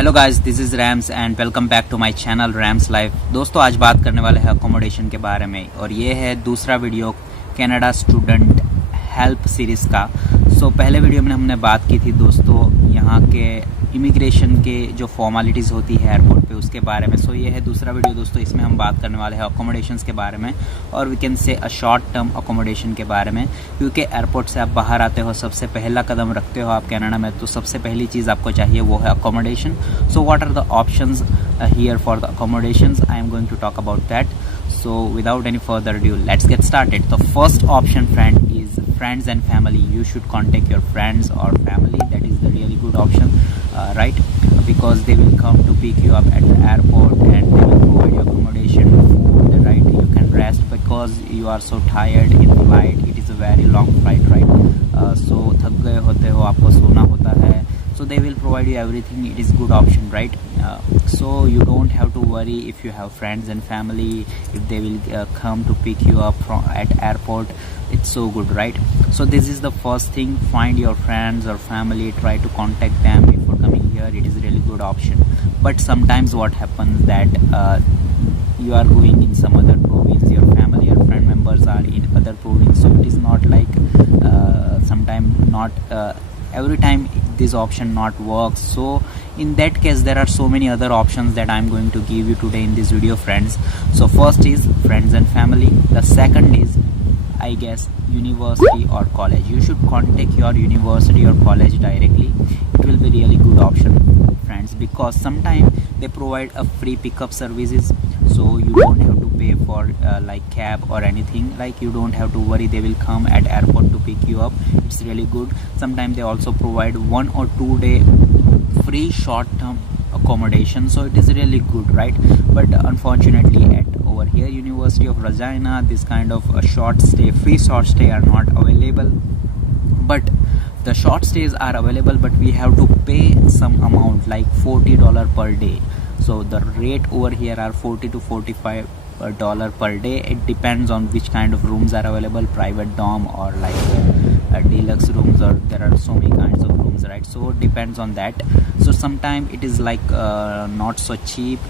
Hello guys, this is Rams and welcome back to my channel Rams life. दोस्तों, आज बात करने वाले हैं अकोमोडेशन के बारे में और ये है दूसरा video Canada student help series का। पहले वीडियो में हमने बात की थी दोस्तों यहाँ के इमिग्रेशन के जो फॉर्मेलिटीज़ होती है एयरपोर्ट पे उसके बारे में। ये है दूसरा वीडियो दोस्तों, इसमें हम बात करने वाले हैं अकोमोडेशंस के बारे में और we can say a short term accommodation के बारे में। क्योंकि एयरपोर्ट से आप बाहर आते हो, सबसे पहला कदम रखते हो आप कनाडा में, तो सबसे पहली चीज़ आपको चाहिए वो है accommodation. What are the options here for the accommodations? I am going to talk about that. So without any further ado, let's get started. The first option, friend, is friends and family. You should contact your friends or family. That is the really good option, right? Because they will come to pick you up at the airport and they will provide you accommodation, food, right? You can rest because you are so tired in flight. It is a very long flight, right? So थक गए होते हो, आपको सोना होता है, so they will provide you everything. It is good option, right? So you don't have to worry if you have friends and family, if they will come to pick you up from at airport. It's so good, right? So this is the first thing. Find your friends or family, try to contact them before coming here. It is a really good option. But sometimes what happens that you are going in some other province, your family or friend members are in other province, so it is not like sometimes not every time this option not works. So in that case there are so many other options that I'm going to give you today in this video, friends. So first is friends and family. The second is, I guess, university or college. You should contact your university or college directly. It will be really good option, friends, because sometimes they provide a free pickup services, so you don't have to pay for like cab or anything. Like you don't have to worry, they will come at airport to pick you up. It's really good. Sometimes they also provide 1 or 2 day free short term accommodation, so it is really good, right? But unfortunately at over here University of Regina, this kind of a free short stay are not available. But the short stays are available, but we have to pay some amount like $40 per day. So the rate over here are $40 to $45 per day. It depends on which kind of rooms are available, private dorm or like deluxe rooms, or there are so many kinds of rooms, right? So it depends on that. So sometimes it is like not so cheap,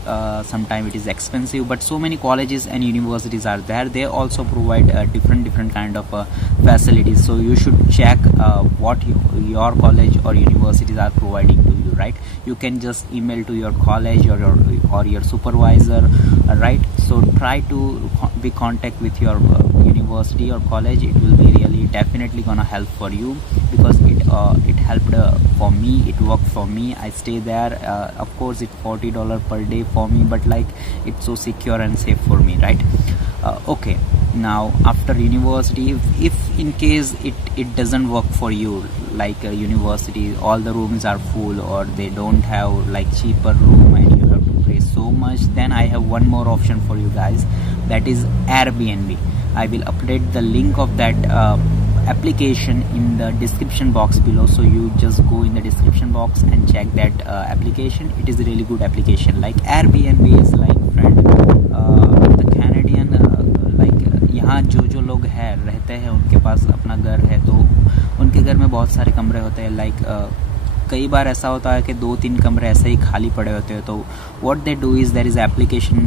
sometimes it is expensive, but so many colleges and universities are there. They also provide different kind of facilities. So you should check what your college or universities are providing to you, right? You can just email to your college or your supervisor, right? So try to be contact with your university or college. It will be really definitely gonna help for you, because it helped for me. It worked for me. I stay there. Of course it's $40 per day for me, but like it's so secure and safe for me, right? Okay, now after university, if in case it doesn't work for you, like university all the rooms are full or they don't have like cheaper room and you have to pay so much, then I have one more option for you guys, that is Airbnb. I will update the link of that application in the description box below, so you just go in the description box and check that application. It is a really good application. Like Airbnb is like, friend, the Canadian like यहाँ जो लोग है रहते हैं, उनके पास अपना घर है, तो उनके घर में बहुत सारे कमरे होते हैं। लाइक कई बार ऐसा होता है कि 2-3 कमरे ऐसे ही खाली पड़े होते हैं, तो what they do is there is application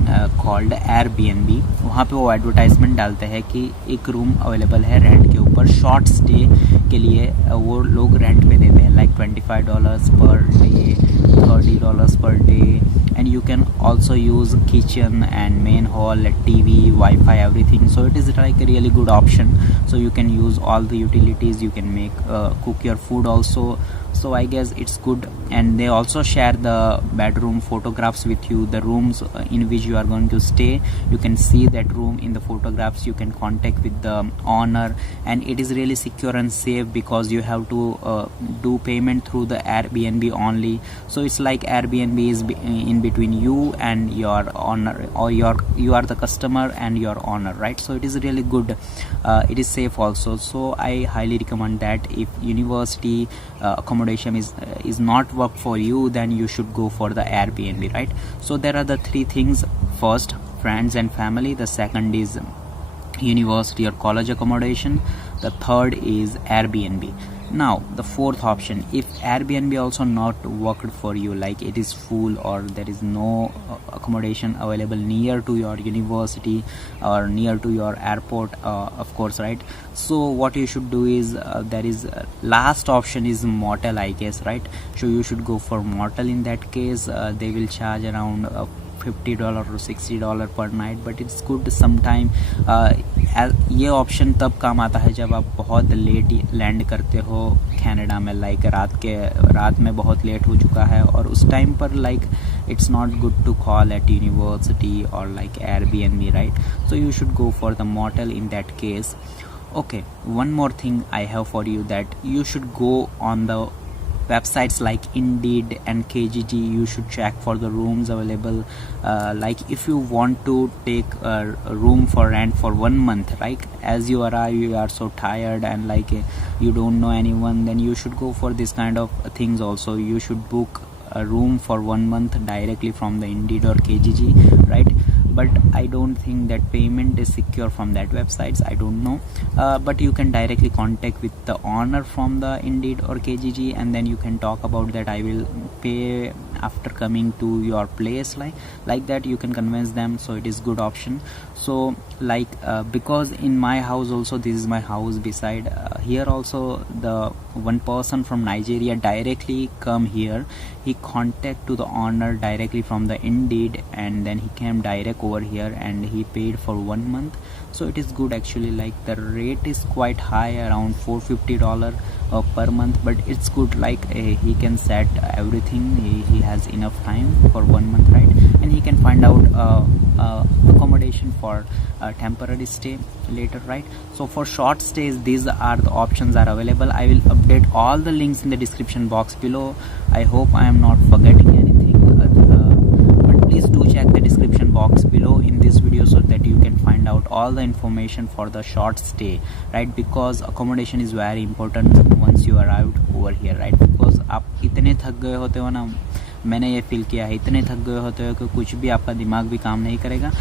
called Airbnb. वहाँ पे वो एडवर्टाइजमेंट डालते हैं कि एक रूम अवेलेबल है रेंट के ऊपर, शॉर्ट स्टे के लिए वो लोग रेंट पे देते हैं, like $25 per day, $30 per day, and you can also use kitchen and main hall, TV, Wi-Fi, everything. So it is like a really good option. So you can use all the utilities, you can make cook your food also. So I guess it's good. And they also share the bedroom photographs with you, the rooms in which you are going to stay. You can see that room in the photographs, you can contact with the owner, and it is really secure and safe because you have to do payment through the Airbnb only. So it's like Airbnb is in between you and your owner, or you are the customer and your owner, right? So it is really good. It is safe also. So I highly recommend that. If university accommodation is not work for you, then you should go for the Airbnb, right? So there are the 3 things. First, friends and family. The second is university or college accommodation. The third is Airbnb. Now the fourth option, if Airbnb also not worked for you, like it is full or there is no accommodation available near to your university or near to your airport, of course, right? So what you should do is there is last option is motel, I guess, right? So you should go for motel. In that case they will charge around $50 or $60 per night, but it's good sometime. ये option तब काम आता है जब आप बहुत late land करते हो कनाडा में, लाइक रात में बहुत लेट हो चुका है, और उस टाइम पर like it's not good to call at university or like Airbnb, right? So you should go for the motel in that case. Okay, one more thing I have for you, that you should go on the websites like Indeed and Kijiji. You should check for the rooms available. Like if you want to take a room for rent for 1 month, right? As you arrive, you are so tired and like you don't know anyone, then you should go for this kind of things also. You should book a room for 1 month directly from the Indeed or Kijiji, right? But I don't think that payment is secure from that websites, I don't know, but you can directly contact with the owner from the Indeed or Kijiji, and then you can talk about that I will pay after coming to your place, like that you can convince them. So it is good option. So like because in my house also, this is my house beside here also, the one person from Nigeria directly come here. He contact to the owner directly from the Indeed, and then he came direct over here and he paid for 1 month. So it is good actually. Like the rate is quite high, around $450 per month, but it's good. Like he can set everything. He has enough time for 1 month, right? And he can find out accommodation for temporary stay later, right? So for short stays, these are the options are available. I will update all the links in the description box below. I hope I am not forgetting anything, but please do check the description box below in this video so that you can find out all the information for the short stay, right? Because accommodation is very important once you arrived over here, right? Because आप इतने थक गए होते हो ना, मैंने ये feel किया है, इतने थक गए होते हो कि कुछ भी आपका दिमाग भी काम नहीं करेगा।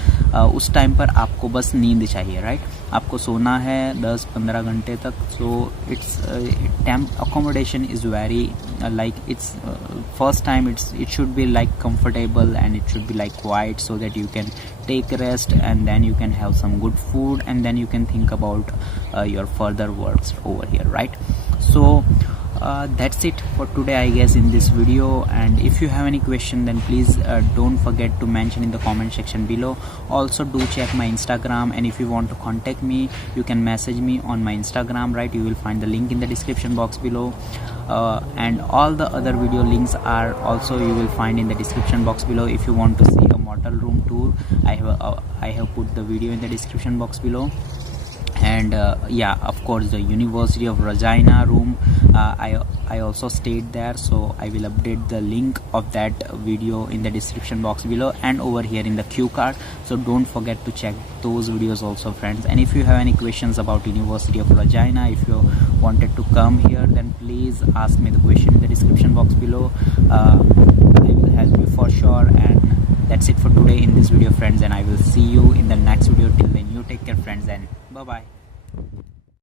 उस टाइम पर आपको बस नींद चाहिए, राइट? आपको सोना है 10-15 घंटे तक। So it's accommodation is very like it's first time it should be like comfortable and it should be like quiet so that you can take rest and then you can have some good food and then you can think about your further works over here, right? So that's it for today, I guess, in this video. And if you have any question, then please don't forget to mention in the comment section below. Also do check my Instagram, and if you want to contact me, you can message me on my Instagram, right? You will find the link in the description box below, and all the other video links are also you will find in the description box below. If you want to see a motel room tour, I have put the video in the description box below. And yeah, of course, the University of Regina Room, I also stayed there, so I will update the link of that video in the description box below and over here in the cue card. So don't forget to check those videos also, friends. And if you have any questions about University of Regina, if you wanted to come here, then please ask me the question in the description box below. I will help you for sure. And that's it for today in this video, friends, and I will see you in the next video. Till then, you take care, friends, and bye bye.